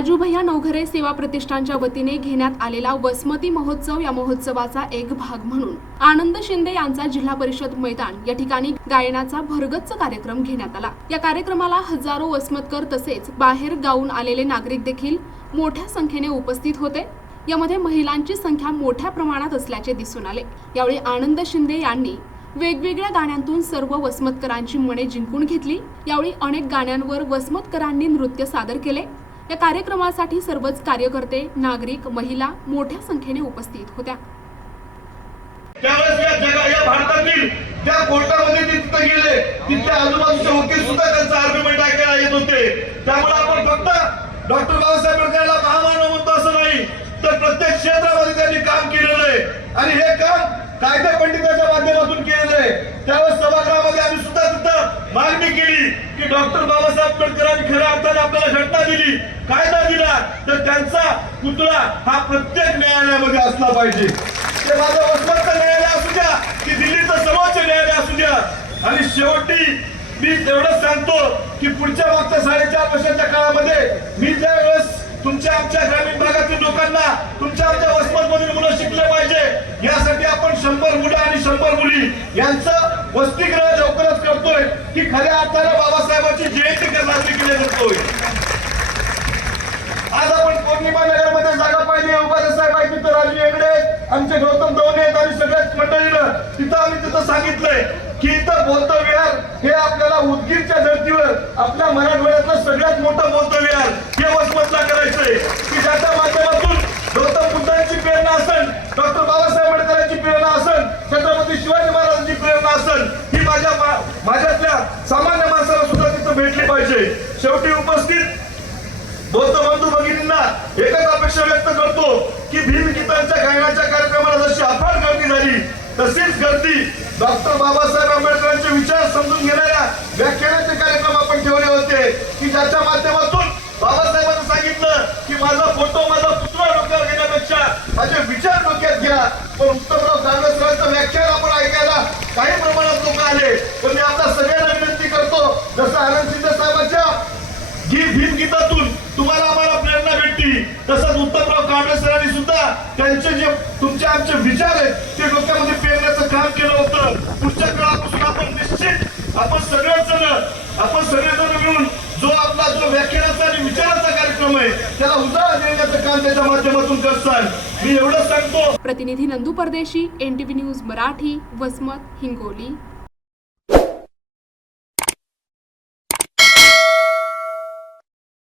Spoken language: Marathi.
राजू भैया नवघरे सेवा प्रतिष्ठानच्या वतीने घेण्यात आलेला वसमती महोत्सव या महोत्सवाचा एक भाग म्हणून आनंद शिंदे यांचा जिल्हा परिषद मैदान या ठिकाणी गायनाचा भरगच्च कार्यक्रम घेण्यात आला। या कार्यक्रमाला हजारो वसमतकर तसेच बाहेर गावून आलेले नागरिक देखील मोठ्या संख्येने उपस्थित होते। यामध्ये महिलांची संख्या मोठ्या प्रमाणात असल्याचे दिसून आले। यावेळी आनंद शिंदे यांनी वेगवेगळ्या गाण्यांतून सर्व वसमतकरांची मने जिंकून घेतली। यावेळी अनेक गाण्यांवर वसमतकरांनी नृत्य सादर केले। या कार्यक्रमासाठी सर्वच कार्यकर्ते, नागरिक, महिला मोठ्या संख्येने उपस्थित होत्या। त्यावेळेस या भारतातील त्या कोर्टामध्ये तिथे गेले, तिथल्या आजूबाजूचे वकील सुद्धा त्यांचा आर्ग्युमेंट ऐकायला येत होते। त्यामुळे आपण फक्त डॉक्टर बाबासाहेब आंबेडकरांना महामानव म्हणतो असं नाही, तर प्रत्येक क्षेत्रामध्ये त्यांनी काम केलेलं आहे आणि हे काम कायदे पंडिताच्या माध्यमातून केलेलं आहे। त्यावेळेस सभागृहामध्ये आम्ही सुद्धा तिथं मागणी केली की डॉक्टर बाबासाहेब आंबेडकरांनी खऱ्या अर्थाने आपल्याला घटना दिली, कायदा दिला, तर त्यांचा पुतळा हा प्रत्येक न्यायालयामध्ये असला पाहिजे। ते माझं वसमत न्यायालय असू द्या की दिल्लीचं सर्वोच्च न्यायालय असू द्या। आणि शेवटी मी एवढंच सांगतो की पुढच्या मागच्या 4.5 वर्षाच्या काळामध्ये मी त्यावेळेस तुमच्या आमच्या ग्रामीण भागातील लोकांना, तुमच्या आमच्या वसमतमधील मुलं शिकले पाहिजे, यासाठी आपण 100 मुलं आणि 100 मुली यांचं वसतिगृह लवकरच करतोय की खऱ्या अर्थाने बाबासाहेबांची जयंती साजरी केली जातोय। आज आपण पौर्णिमा नगरमध्ये जागा पाहिली, उपाध्ये साहेब आहेत तिथं, राजू हेगडे, आमचे गौतम दवणे आणि सगळ्याच मंडळीनं तिथं सांगितलंय की इथं बौद्ध विहार हे आपल्याला उदगीरच्या धर्तीवर आपल्या मराठवाड्यातलं सगळ्यात मोठं बौद्ध विहार हे वसमतला करायचंय की ज्याच्या माध्यमातून गौतम बुद्धांची प्रेरणा असेल, डॉक्टर बाबासाहेब आंबेडकरांची प्रेरणा असेल, छत्रपती शिवाजी महाराजांची प्रेरणा असेल, ही माझ्यातल्या सामान्य माणसाला सुद्धा तिथं भेटली पाहिजे। शेवटी उपस्थित बौद्ध बंधू भगिनींना एकच अपेक्षा व्यक्त करतो की भीमगीतांच्या गायनाच्या कार्यक्रमाला जशी अफाट गर्दी झाली तशीच गर्दी डॉक्टर बाबासाहेब आंबेडकरांचे विचार समजून घेणाऱ्या व्याख्यानाचे कार्यक्रम आपण ठेवले होते की ज्याच्या माध्यमातून बाबासाहेबांनी सांगितलं की माझा फोटो, माझा पुतळा डोक्यावर घेण्यापेक्षा माझे विचार डोक्यात घ्या। पण उत्तमराव गाडगेसरांचं व्याख्यान आपण ऐकायला काही प्रमाणात लोक आले, पण मी आपल्या सगळ्यांना विनंती करतो, जसं आनंद शिंदे साहेबांच्या भीमगीतातून तुम्हाला आम्हाला प्रेरणा भेटली, तसंच उत्तमराव गाडगेसरांनी सुद्धा त्यांचे जे तुमचे आमचे विचार आहेत ते डोक्यामध्ये पेरण्याचं काम केलं होतं। पुढच्या काळापासून आपण निश्चित आपण सगळेजण मिळून जो व्याख्यानाचा आणि विचाराचा कार्यक्रम आहे त्याला उजाळा देण्याचं काम त्याच्या माध्यमातून करताल। मी एवढंच सांगतो। प्रतिनिधी नंदू परदेशी, NTV न्यूज मराठी, वसमत, हिंगोली।